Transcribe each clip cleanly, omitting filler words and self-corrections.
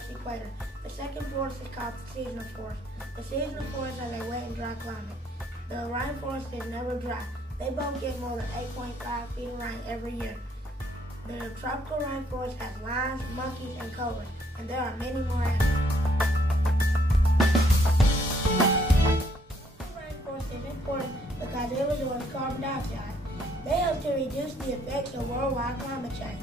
Arctic equator. The second forest is called the seasonal forest. The seasonal forest has a wet and dry climate. The rainforest is never dry. They both get more than 8.5 feet of rain every year. The tropical rainforest has lions, monkeys, and cobras, and there are many more animals. The rainforest is important because it absorbs carbon dioxide. They help to reduce the effects of worldwide climate change.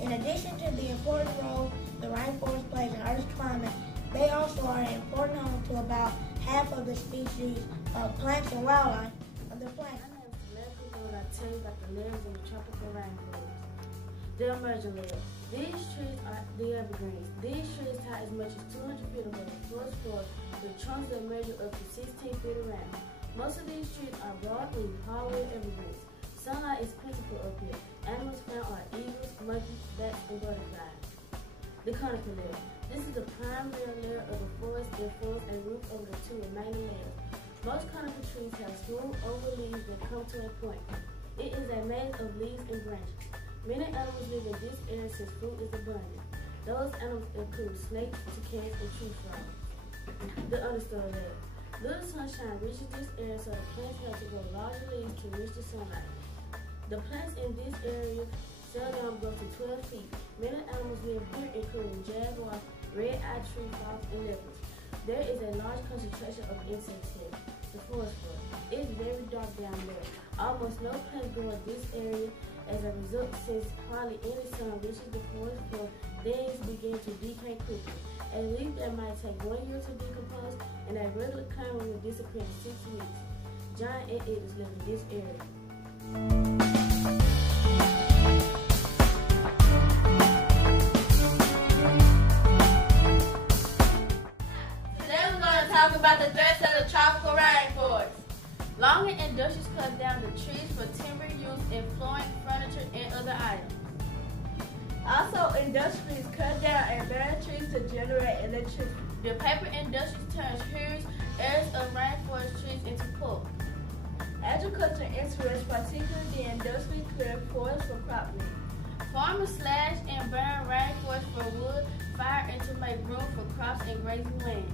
In addition to the important role the rainforest plays in Earth's climate, they also are an important home to about half of the species of plants and wildlife of the planet. My name is Marvell-Elaine, and I'll tell you about the layers in the tropical rainforest. The emerging layer. These trees are the evergreens. These trees tie as much as 200 feet above the forest floor with trunks that measure up to 16 feet around. Most of these trees are broad-leaf, hardwood evergreens. Sunlight is plentiful up here. Animals found are eagles, monkeys, bats, and butterflies. The conical layer. This is the primary layer of the forest and forms a roof over the two remaining layers. Most conical trees have smooth, oval leaves that come to a point. It is a maze of leaves and branches. Many animals live in this area since food is abundant. Those animals include snakes, cicadas, and tree frogs. The understory layer. Little sunshine reaches this area, so the plants have to grow larger leaves to reach the sunlight. The plants in this area seldom grow to 12 feet. Many animals live here, including jaguars, red-eyed tree frogs, and leopards. There is a large concentration of insects here. The forest floor. It is very dark down there. Almost no plants grow in this area. As a result, since hardly any sun reaches the forest floor, things begin to decay quickly. A leaf that might take 1 year to decompose and a regular climber will disappear in 6 weeks. Giant ant-eaters live in this area. Today we're going to talk about the threats of the tropical rainforest. Logging industries cut down the trees for timber use in flooring, furniture, and other items. Also, industries cut down and burn trees to generate electricity. The paper industry turns huge areas of rainforest trees into pulp. Agriculture interests, particularly the industry, clear forests for crop land. Farmers slash and burn rainforest for wood, fire, and to make room for crops and grazing lands.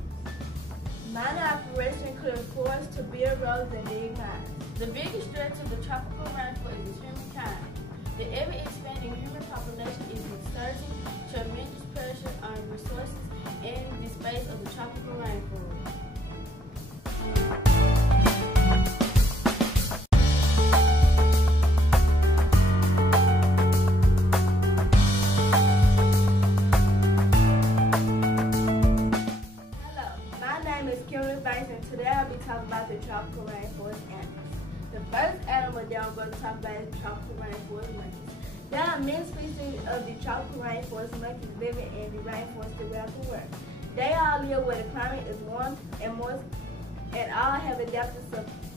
Mining operations clear forests to build roads and dig mines. The biggest threat to the tropical rainforest is humankind. The ever-expanding human population is exerting tremendous pressure on resources and the space of the tropical rainforest. And today I'll be talking about the tropical rainforest animals. The first animal that I'm going to talk about is the tropical rainforest monkeys. There are many species of the tropical rainforest monkeys living in the rainforest throughout the world. They all live where the climate is warm and moist, and all have adapted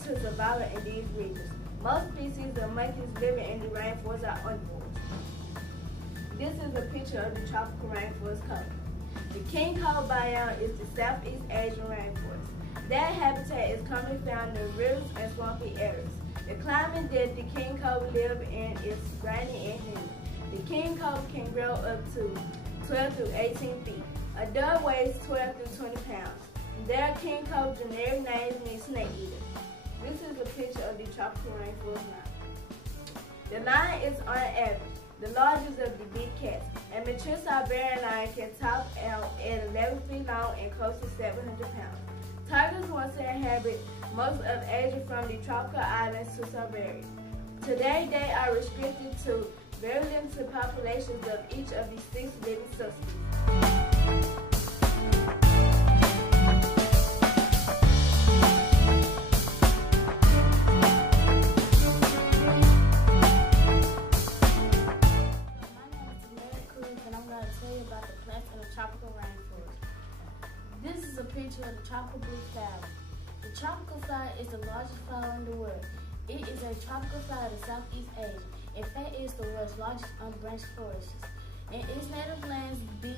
to survival in these regions. Most species of monkeys living in the rainforest are omnivores. This is a picture of the tropical rainforest cobra. The king cobra biome is the Southeast Asian rainforest. Their habitat is commonly found in rivers and swampy areas. The climate that the king cobra live in is rainy and humid. The king cobra can grow up to 12 through 18 feet. A dove weighs 12 through 20 pounds. Their king cobra generic name means snake eater. This is a picture of the tropical rainforest lion. The lion is on average the largest of the big cats. A mature Siberian lion can top out at 11 feet long and close to 700 pounds. Tigers once inhabited most of Asia from the tropical islands to Siberia. Today, they are restricted to very limited populations of each of the 6 living subspecies. Tropical rainforest. This is a picture of the tropical blue flower. The tropical flower is the largest flower in the world. It is a tropical flower of Southeast Asia. In fact, it is the world's largest unbranched forest. In its native lands, the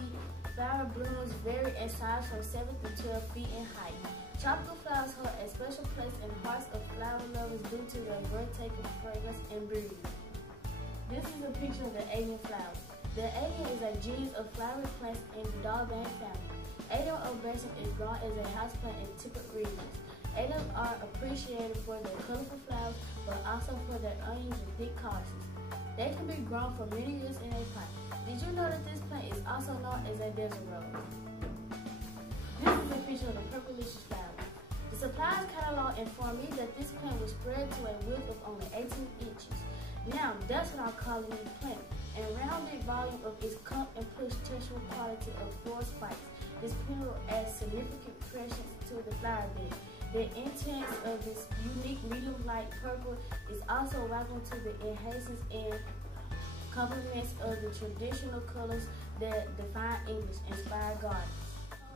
flower blooms vary in size from 7 to 12 feet in height. Tropical flowers hold a special place in the hearts of flower lovers due to their breathtaking fragrance and beauty. This is a picture of the Asian flower. The alien is a genus of flowering plants in the dogvane family. Alien obesum is grown as a houseplant in temperate regions. Aliens are appreciated for their colorful flowers, but also for their onions and thick causes. They can be grown for many years in a pot. Did you know that this plant is also known as a desert rose? This is a picture of the purplicious flower. The supplies catalog informed me that this plant was spread to a width of only 18 inches. Now, that's what I'm calling this plant. And rounded volume of its clump and push textural quality of floor spikes. This plant will add significant presence to the flower bed. The intense of this unique medium light purple is also welcome to the enhances and complements of the traditional colors that define English-inspired gardens.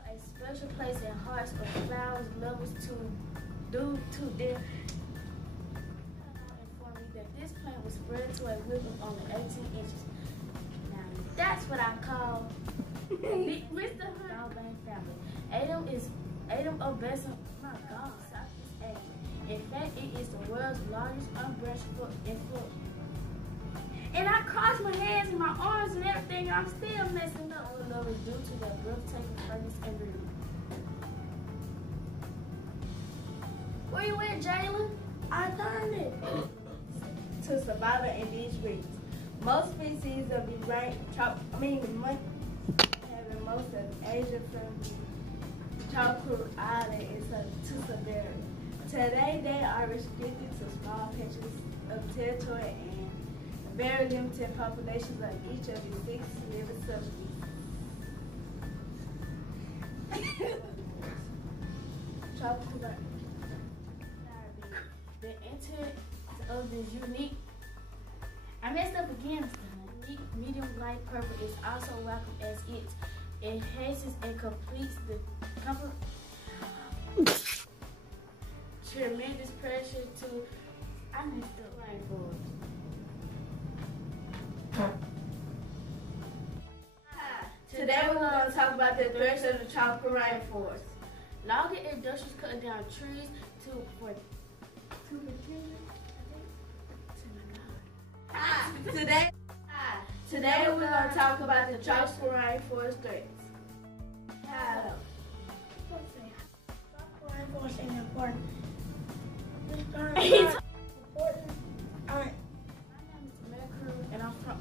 A special place in hearts of flowers levels due to their informed me that this plant was spread to a width of only 18 inches. Now that's what I call Mr. Dogvane family. Adam obesum. My God, Southeast Asia. In fact, it is the world's largest unbranched fruit in Florida. And I crossed my hands and my arms and everything, and I'm still messing up. All love is due to their breathtaking fragrance and beauty. Where you at, Jalen? I turned it to survival in these regions. Most species of the having most of Asia from the tropical island to Siberia. Today, they are restricted to small patches of territory and very limited populations of each of the 6 living subspecies. Tropical island. The intent of this unique, I messed up again, unique medium light purple is also welcome as it enhances and completes the tremendous pressure to, I messed up rainforest. Today we're going to talk about the threats of the tropical rainforest. Logging industries cutting down trees Today we're going to talk about the tropical rainforest threats. How? Tropical rainforest is important. This term is important. My name is Mercury, and I'm from.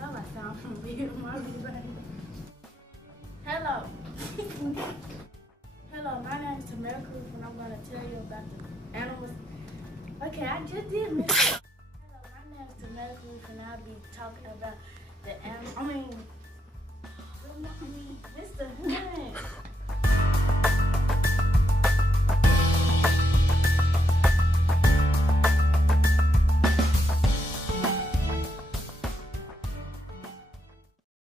How do I sound from Big Marvell-Elaine? Hello. Hello, my name is Mercury, and I'm going to tell you about the animals. Okay, I just did miss it. Hello, my name is Mercury, and I'll be talking about the animals.